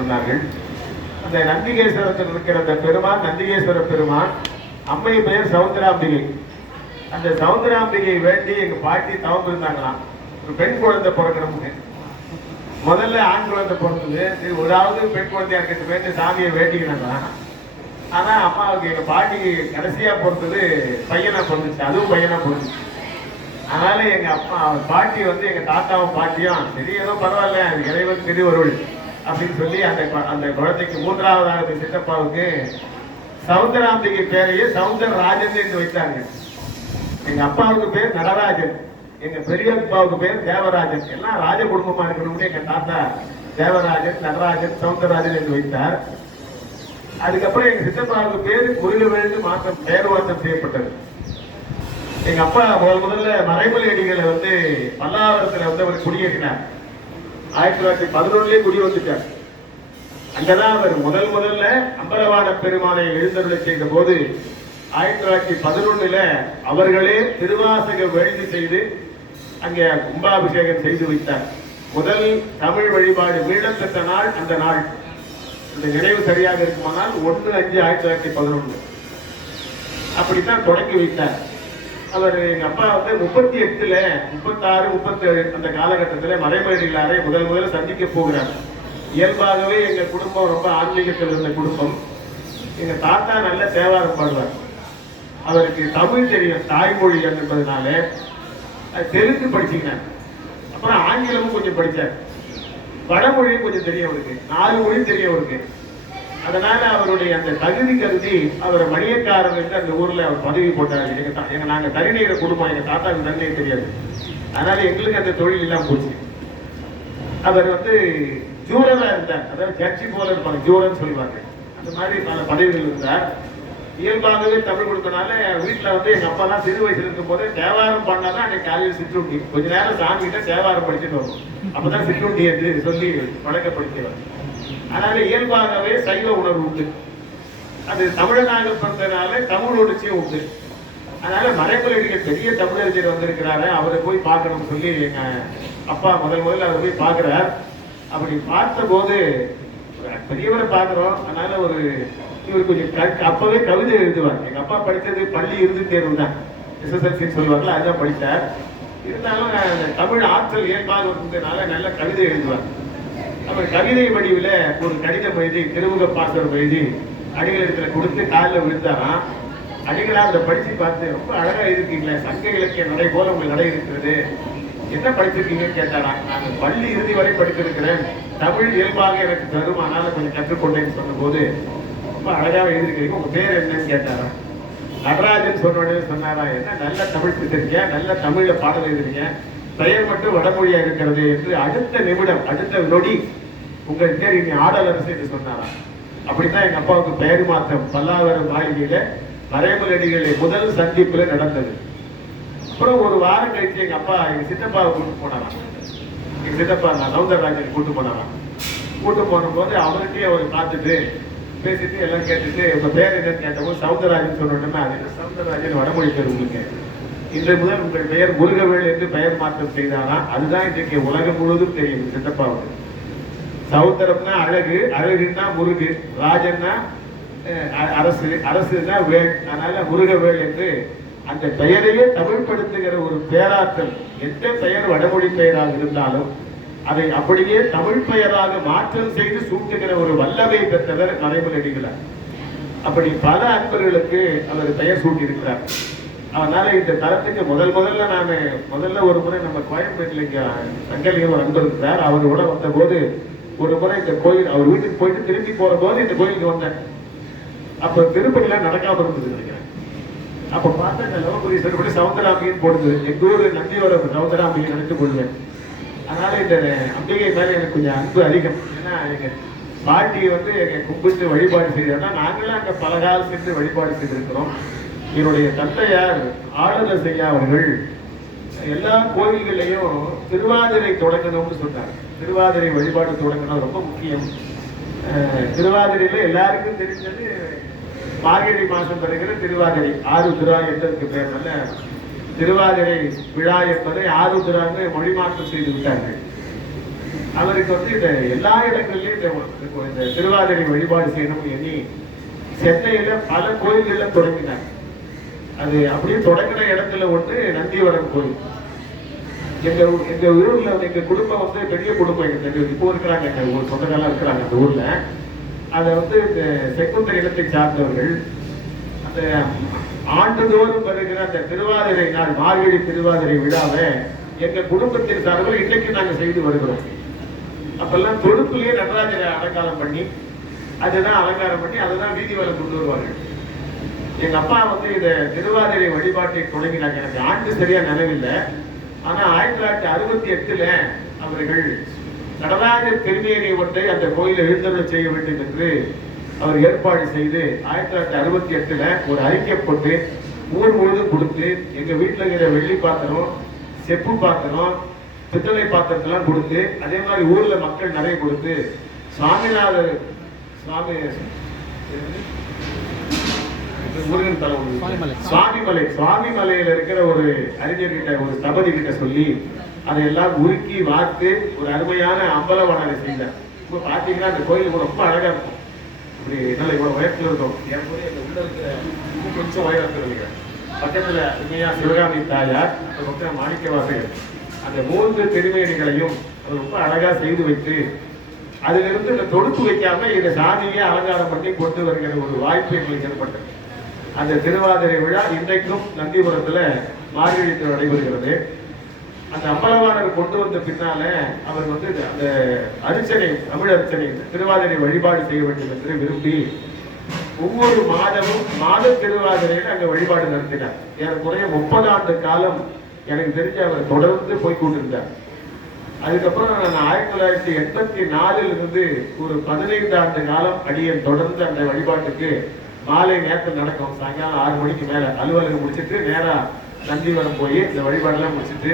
சொன்னார்கள். அந்த நந்திகேஸ்வரத்தில் இருக்கிற அந்த பெருமான் நந்திகேஸ்வர பெருமான் அம்மை பெயர் சவுந்தராம்பிகை. அந்த சவுந்தராம்பிகை வேண்டி எங்க பாட்டி தவம் இருந்தாங்களாம் ஒரு பெண் குழந்தை பிறக்கணும்னு. முதல்ல ஆண் குழந்தை பிறந்தது. இது ஒராவது பெண் குழந்தையா இருக்கிறது வேண்டி சாமியை வேண்டிக்கிறாங்களாம் ஆனா அம்மாவுக்கு எங்க பாட்டி கடைசியா பிறந்தது பையனா பிறந்துச்சு. அதுவும் பையனா பிறந்துச்சு. அதனால எங்க அப்பா பாட்டி வந்து எங்க தாத்தாவும் பாட்டியும் சரி ஏதோ பரவாயில்ல அது இறைவன் திருவருள். அப்படின்னு சொல்லி அந்த கு- அந்த குழந்தைக்கு மூன்றாவதாக சித்தப்பாவுக்கு சவுந்தராம்பிகை பேரையே சவுந்தர ராஜன் என்று வைத்தாங்க எங்க அப்பாவுக்கு பேர் நடராஜன் எங்க பெரிய அப்பாவுக்கு பேர் தேவராஜன். எல்லாம் ராஜ குடும்பமா இருக்கணும்னு எங்க தாத்தா தேவராஜன் நடராஜன் சவுந்தரராஜன் என்று வைத்தார். அதுக்கப்புறம் எங்க சித்தப்பாவுக்கு பேர் முருகவேல்னு மாற்றம் பெயர் மாற்றம் செய்யப்பட்டது. எங்க அப்பா முதல் முதல்ல மறைமலை அடிகளை வந்து பல்லாவரத்துல வந்து அவர் குடியேற்றினார். ஆயிரத்தி தொள்ளாயிரத்தி பதினொன்னுலயே குடி வந்துட்டார். அங்கதான் அவர் முதல் முதல்ல அம்பலவாட பெருமானை எழுந்தருளை செய்த போது ஆயிரத்தி தொள்ளாயிரத்தி பதினொன்னுல அவர்களே திருவாசக வேள்வி செய்து அங்கே கும்பாபிஷேகம் செய்து வைத்தார். முதல் தமிழ் வழிபாடு மீளப்பெற்ற நாள் அந்த நாள். இந்த நினைவு சரியாக இருக்குமானால் ஒன்று அஞ்சு ஆயிரத்தி தொள்ளாயிரத்தி பதினொன்று அப்படித்தான் தொடங்கி வைத்தார். அவர் எங்க அப்பா வந்து முப்பத்தி எட்டுல முப்பத்தாறு முப்பத்தேழு அந்த காலகட்டத்துல மறைமலையாரை முதல் முதல்ல சந்திக்க போகிறார். இயல்பாகவே எங்க குடும்பம் ரொம்ப ஆன்மீகத்தில் இருந்த குடும்பம். எங்க தாத்தா நல்ல தேவாரம் பாடுவார். அவருக்கு தமிழ் தெரியும் தாய்மொழி என்பதனால அது தெலுங்கு படிச்சுக்கினார். அப்புறம் ஆங்கிலமும் கொஞ்சம் படித்தார் வடமொழியும் கொஞ்சம் தெரியும் அவருக்கு. நாலு மொழியும் தெரியும் அவருக்கு. அதனால அவருடைய அந்த தகுதி கருதி அவரை மணியக்காரர் என்று அந்த ஊர்ல அவர் பதவி போட்டார். எங்க எங்க நாங்க தரிநீர குடும்பம் எங்க தாத்தாவுக்கு தண்ணீர் தெரியாது. அதனால எங்களுக்கு அந்த தொழில் எல்லாம் போச்சு. அவர் வந்து ஜூரரா இருந்தார். அதாவது ஜட்ஜி போல இருப்பாங்க. ஜூரன் சொல்லுவாங்க. அந்த மாதிரி பல பதவிகள் இருந்தார். இயல்பாகவே தமிழ் கொடுத்தனால வீட்டுல வந்து எங்க அப்பா எல்லாம் சிறு வயசுல இருக்கும் போதே தேவாரம் பண்ணாதான் அன்னைக்கு காலையில் சிற்றுண்டி. கொஞ்ச நேரம் சாமி கிட்ட தேவாரம் படிச்சுட்டு வரும் அப்பதான் சிற்றுண்டி என்று சொல்லி பழக்கப்படுத்தியவர் அதனால இயல்பாகவே சைவ உணர்வு உண்டு. அது தமிழனாக பிறந்தனால தமிழ் உணர்ச்சியும் உண்டு. அதனால மறைமலைகள் பெரிய தமிழறிஞர் வந்திருக்கிறாரு. அவரை போய் பார்க்கணும்னு சொல்லி எங்க அப்பா முதல் முதல்ல அவர் போய் பார்க்கிறார். அப்படி பார்த்தபோது பெரியவரை பார்க்குறோம். அதனால ஒரு இவர் கொஞ்சம் க- அப்பவே கவிதை எழுதுவார். எங்க அப்பா படித்தது பள்ளி இறுதி தேர்வு தான். எஸ்எஸ்எல்சி சொல்லுவாங்கல்ல அதுதான் படித்தார். இருந்தாலும் தமிழ் ஆற்றல் இயல்பாக இருந்ததுனால நல்ல கவிதை எழுதுவார். அப்புறம் கவிதை வடிவில் ஒரு கடிதம் எழுதி திருமுக பாசனம் எழுதி அடிகளத்தில் கொடுத்து காலில் விழுந்தாராம் அடிகளாக அதை படித்து பார்த்து ரொம்ப அழகாக இருக்கீங்களே சங்க இலக்கிய நடை போல உங்க நடை இருக்கிறது. என்ன படிச்சிருக்கீங்கன்னு கேட்டாராம் நான் பள்ளி இறுதி வரை படித்திருக்கிறேன். தமிழ் இயல்பாக எனக்கு தரும் ஆனால் கொஞ்சம் கற்றுக்கொண்டேன்னு சொன்னபோது ரொம்ப அழகாக எழுதிருக்கீங்க உங்கள் பேர் என்னன்னு கேட்டாராம் நடராஜன் சொன்ன சொன்னாரா என்ன நல்ல தமிழ் பிடிச்சிருக்கீங்க நல்ல தமிழில் பாடல் எழுதுறீங்க. பெயர் மட்டும் வடமொழியாக இருக்கிறது என்று அடுத்த நிமிடம் அடுத்த நொடி உங்கள் பேர் இனி ஆடல் அரசு என்று சொன்னாராம் அப்படித்தான் எங்க அப்பாவுக்கு பெயர் மாற்றம் பல்லாவரம் மாளிகையில மறைமலடிகளை முதல் சந்திப்புல நடந்தது. அப்புறம் ஒரு வாரம் கழிச்சு எங்க அப்பா எங்க சித்தப்பாவை கூட்டு போனாராம் எங்க சித்தப்பா நான் சவுந்தரராஜன் கூட்டு போனாராம் கூட்டு போன போது அவர்கிட்டயே அவர் பார்த்துட்டு பேசிட்டு எல்லாம் கேட்டுட்டு உங்க பேர் என்னன்னு கேட்டபோது சவுந்தரராஜன் சொன்னோன்னா அது என்ன சவுந்தரராஜன்? வடமொழி பேர் உங்களுக்கு. இன்று முதல் உங்கள் பெயர் முருகவேல் என்று பெயர் மாற்றம் செய்தாராம் அதுதான் இன்றைக்கு உலகம் முழுவதும் தெரியும் சித்தப்பாவுக்கு. சௌந்தரம்னா அழகு அழகுன்னா முருகு ராஜன்னா அ- அரசு அரசுன்னா வேள் அதனால முருகவேள் என்று அந்த பெயரையே தமிழ்படுத்துகிற ஒரு பேராற்றல் எந்த பெயர் வடமொழி பெயராக இருந்தாலும் அதை அப்படியே தமிழ் பெயராக மாற்றம் செய்து சூட்டுகிற ஒரு வல்லமை பெற்றவர் மறைமலடிகளார் அப்படி பல அன்பர்களுக்கு அவர் பெயர் சூட்டியிருக்கிறார். அதனால இந்த தரத்துக்கு முதல் முதல்ல நான் முதல்ல ஒரு முறை நம்ம கோயம்பேட்டில் இங்க சங்கலிங்க ஒரு அன்பர் இருக்கிறார் அவரோட வந்த போது ஒரு முறை இந்த கோயில் அவர் வீட்டுக்கு போயிட்டு திரும்பி போற போது இந்த கோயிலுக்கு வந்தேன். அப்ப திருப்பதிலாம் நடக்காம இருந்தது நினைக்கிறேன். அப்ப பார்த்தா இந்த லவகுரீஸ்வரர் படி சவுந்தராம்பின்னு போடுது. எங்க ஊரு நந்தியோட சவுந்தராம்பிகை நினைத்து கொள்வேன். அதனால இந்த அம்பிகை மேல எனக்கு கொஞ்சம் அன்பு அதிகம். ஏன்னா எங்க பாட்டி வந்து எங்க கும்பிட்டு வழிபாடு செய்யறோம்னா நாங்களும் அங்க பல காலம் சென்று வழிபாடு செய்திருக்கிறோம். என்னுடைய தந்தையார் ஆளுநர் செய்யா அவர்கள் எல்லா கோயில்களையும் திருவாதிரை தொடங்கணும்னு சொன்னார். திருவாதிரை வழிபாடு தொடங்கணும் ரொம்ப முக்கியம். அஹ், திருவாதிரையில எல்லாருக்கும் தெரிஞ்சது மார்கழி மாதம் வருகிற திருவாதிரை ஆருத்ரா என்றதுக்கு பேர். நல்ல திருவாதிரை விழா என்பதை ஆருத்ரான்னு மொழி மொழிமாற்றம் செய்து விட்டார்கள். அவருக்கு வந்து இந்த எல்லா இடங்கள்லயும் இந்த திருவாதிரை வழிபாடு செய்யணும் எண்ணி சென்னையில பல கோயில்கள்ல தொடங்கினார் அது அப்படியே தொடங்கின இடத்துல ஒன்று நந்திவரம் கோயில். எங்க எங்க ஊர்ல வந்து எங்க குடும்பம் வந்து பெரிய குடும்பம் எங்க இப்போ இருக்கிறாங்க எங்க ஊர் சொந்தக்காரலாம் இருக்கிறாங்க அந்த ஊர்ல. அதை வந்து இந்த செக்குந்த இனத்தை சார்ந்தவர்கள் அந்த ஆண்டுதோறும் வருகிற அந்த திருவாதிரை நாள் மார்கழி திருவாதிரை விழாவை எங்க குடும்பத்தின் சார்பில் இன்னைக்கு நாங்க செய்து வருகிறோம். அப்பெல்லாம் தொடுப்புலயே நடராஜரை அலங்காரம் பண்ணி அதுதான் அலங்காரம் பண்ணி அதுதான் வீதி வரை கொண்டு வருவார்கள். எங்க அப்பா வந்து இந்த திருவாதிரை வழிபாட்டை தொடங்கினாங்க எனக்கு ஆண்டு சரியா நினைவில்லை. ஆனா ஆயிரத்தி தொள்ளாயிரத்தி அறுபத்தி எட்டுல அவர்கள் நடராஜர் திருமேனி ஒன்றை அந்த கோயிலில் எழுந்தருள் செய்ய வேண்டும் என்று அவர் ஏற்பாடு செய்து ஆயிரத்தி தொள்ளாயிரத்தி அறுபத்தி எட்டுல ஒரு அறிக்கை போட்டு ஊர் முழுதும் கொடுத்து எங்க வீட்டில் இருக்கிற வெள்ளி பாத்திரம் செப்பு பாத்திரம் பித்தளை பாத்திரத்தெல்லாம் கொடுத்து அதே மாதிரி ஊர்ல மக்கள் நிறைய கொடுத்து சுவாமிநாதர் சுவாமி முருகன் தலம். சுவாமிமலை. சுவாமிமலை சுவாமிமலையில இருக்கிற ஒரு அறிஞர்கிட்ட ஒரு ஸ்தபதி கிட்ட சொல்லி அதை எல்லாம் உருக்கி வார்த்து ஒரு அருமையான அம்பலவாணரை செய்தார் இப்ப பாத்தீங்கன்னா அந்த கோயில் ரொம்ப அழகா இருக்கும். இப்படி நல்ல இவ்வளவு உயரத்துல இருக்கும். என் போய் அந்த உள்ள இருக்கிற கொஞ்சம் உயரத்துல இருக்கிறேன் பக்கத்துல உண்மையா சிவகாமி தாயார் அந்த பக்கம் மாணிக்கவாசகர் அந்த மூன்று திருமேனிகளையும் ரொம்ப அழகா செய்து வைத்து அதிலிருந்து இந்த தொடுப்பு வைக்காம இதை சாமியே அலங்காரம் பண்ணி கொண்டு வருகிற ஒரு வாய்ப்பு எங்களுக்கு ஏற்பட்டது. அந்த திருவாதிரை விழா இன்றைக்கும் நந்திபுரத்தில் மார்கழி நடைபெறுகிறது. அந்த அம்பலவாணர் கொண்டு வந்த பின்னால அவர் வந்து அந்த அர்ச்சனை தமிழ் அர்ச்சனை திருவாதிரை வழிபாடு செய்ய வேண்டும் என்று விரும்பி ஒவ்வொரு மாதமும் மாத திருவாதிரையில் அங்கே வழிபாடு நடத்தினார். ஏறக்குறைய முப்பது ஆண்டு காலம் எனக்கு தெரிஞ்சு அவர் தொடர்ந்து போய் கொண்டிருந்தார். அதுக்கப்புறம் நான் ஆயிரத்தி தொள்ளாயிரத்தி எண்பத்தி நாலுல இருந்து ஒரு பதினைந்து ஆண்டு காலம் அடியன் தொடர்ந்து அந்த வழிபாட்டுக்கு மாலை நேரத்தில் நடக்கும். சாயங்காலம் ஆறு மணிக்கு மேலே அலுவலகம் முடிச்சுட்டு நேராக நந்திவரம் போய் இந்த வழிபாடெல்லாம் முடிச்சுட்டு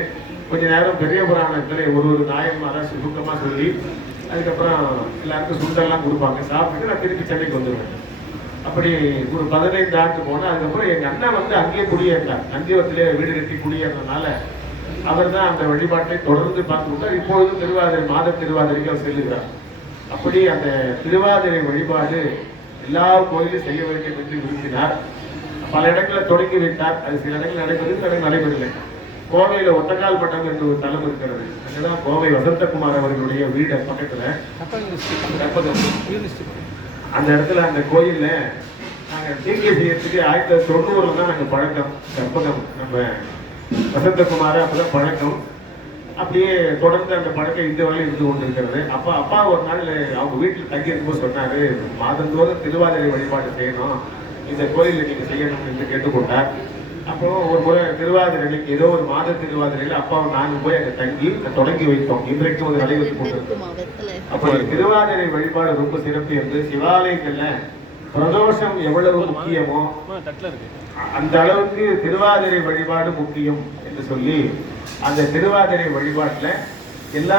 கொஞ்ச நேரம் பெரிய புராணத்தில் ஒரு ஒரு நாயன்மார சுருக்கமாக சொல்லி அதுக்கப்புறம் எல்லாருக்கும் சுண்டெல்லாம் கொடுப்பாங்க. சாப்பிட்டுட்டு நான் திருப்பி சென்னைக்கு வந்துடுவேன் அப்படி ஒரு பதினைந்து ஆண்டு போனேன் அதுக்கப்புறம் எங்கள் அண்ணன் வந்து அங்கேயே குடியேறினார். நந்திவரத்திலே வீடு கட்டி குடியேறினால அவர் தான் அந்த வழிபாட்டை தொடர்ந்து பார்த்து விட்டார் இப்பொழுதும் திருவாதிரை மாத திருவாதிரைக்கு அவர் செல்லுகிறார். அப்படி அந்த திருவாதிரை வழிபாடு எல்லா கோயிலும் செய்ய வேண்டும் என்று விரும்பினார் பல இடங்களில் தொடங்கி வைத்தார். அது சில இடங்கள் நடைபெறுது சில இடங்கள் நடைபெறவில்லை. கோவையில ஒட்டக்கால் பட்டம் என்று ஒரு தளம் இருக்கிறது. அங்கதான் கோவை வசந்தகுமார் அவர்களுடைய வீடு பக்கத்துல. அந்த இடத்துல அந்த கோயில்ல நாங்க தீங்கை செய்யறதுக்கு ஆயிரத்தி தொள்ளாயிரத்தி தொண்ணூறுல தான் நாங்க பழக்கம். கற்பகம். நம்ம வசந்தகுமார் அப்பதான் பழக்கம். அப்படியே தொடர்ந்து அந்த பழக்கம் இந்த வரையிலும் இருந்து கொண்டு இருக்கிறது அப்பா அப்பா ஒரு நாள் அவங்க வீட்டில் தங்கி இருக்கும்போது சொன்னாரு மாதந்தோறும் திருவாதிரை வழிபாடு செய்யணும். இந்த கோயிலில் நீங்க செய்யணும் என்று கேட்டுக்கொண்டார். அப்போ ஒரு முறை திருவாதிரை அன்னைக்கு ஏதோ ஒரு மாத திருவாதிரையில அப்பாவும் நானும் போய் அங்க தங்கி தொடங்கி வைத்தோம். இன்றைக்கும் அது நடைபெற்று கொண்டிருக்கிறது அப்ப திருவாதிரை வழிபாடு ரொம்ப சிறப்பு என்று சிவாலயங்கள்ல பிரதோஷம் எவ்வளவு முக்கியமோ அந்த அளவுக்கு திருவாதிரை வழிபாடு முக்கியம். என்று சொல்லி அந்த திருவாதிரை வழிபாட்டில் எல்லா